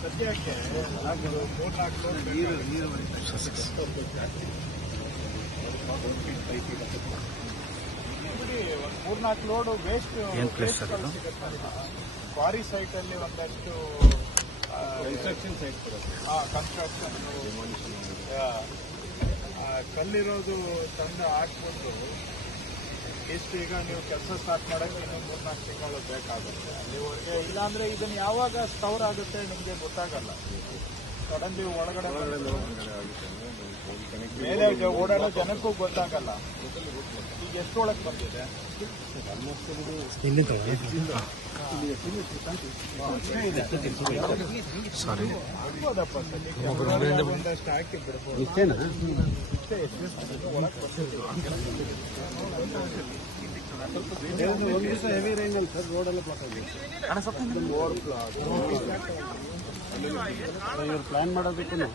ಸದ್ಯಕ್ಕೆ ಮೂರ್ನಾಲ್ಕು ಲೋಡ್ ನೀರು ನೀರು ಒಂದು ಮೂರ್ನಾಲ್ಕು ಲೋಡು ವೇಸ್ಟ್ ಏನ್ place ಸರ್ ಇದು? ಕ್ವಾರಿ ಸೈಟಲ್ಲಿ ಒಂದಷ್ಟು ಕನ್ಸ್ಟ್ರಕ್ಷನ್ ಸೈಟ್ ಕನ್ಸ್ಟ್ರಕ್ಷನ್ ಕಲ್ಲಿರೋದು ತಂದು ಹಾಕ್ಬಿಟ್ಟು ಎಷ್ಟು ಈಗ ನೀವು ಕೆಲಸ ಸ್ಟಾರ್ಟ್ ಮಾಡೋಕ್ಕೆ ಇನ್ನೊಂದು ಮೂರ್ನಾಲ್ಕು ತಿಂಗಳು ಬೇಕಾಗುತ್ತೆ. ಅಲ್ಲಿವರೆಗೆ ಇಲ್ಲಾಂದ್ರೆ ಇದನ್ನ ಯಾವಾಗ ಸ್ಟೌರ್ ಆಗುತ್ತೆ ನಿಮಗೆ ಗೊತ್ತಾಗಲ್ಲ. ಸಡನ್ಲಿ ಒಳಗಡೆ ಈಗ ಓಡಾಡೋ ಜನಕ್ಕೂ ಗೊತ್ತಾಗಲ್ಲ. ಈಗ ಎಷ್ಟು ಒಳಗೆ ಬಂದಿದೆ? ಹಾಕಿ ಬಿಡ್ಬೋದು ಇಷ್ಟೇ ದಿವಸ ಹೆವಿ ರೈನ್ ಅಲ್ಲಿ ಸರ್ ರೋಡ್ ಎಲ್ಲ ಬ್ಲಾಕ್ ಆಗಿದೆ ಇವ್ರು ಪ್ಲಾನ್ ಮಾಡೋದಕ್ಕೂ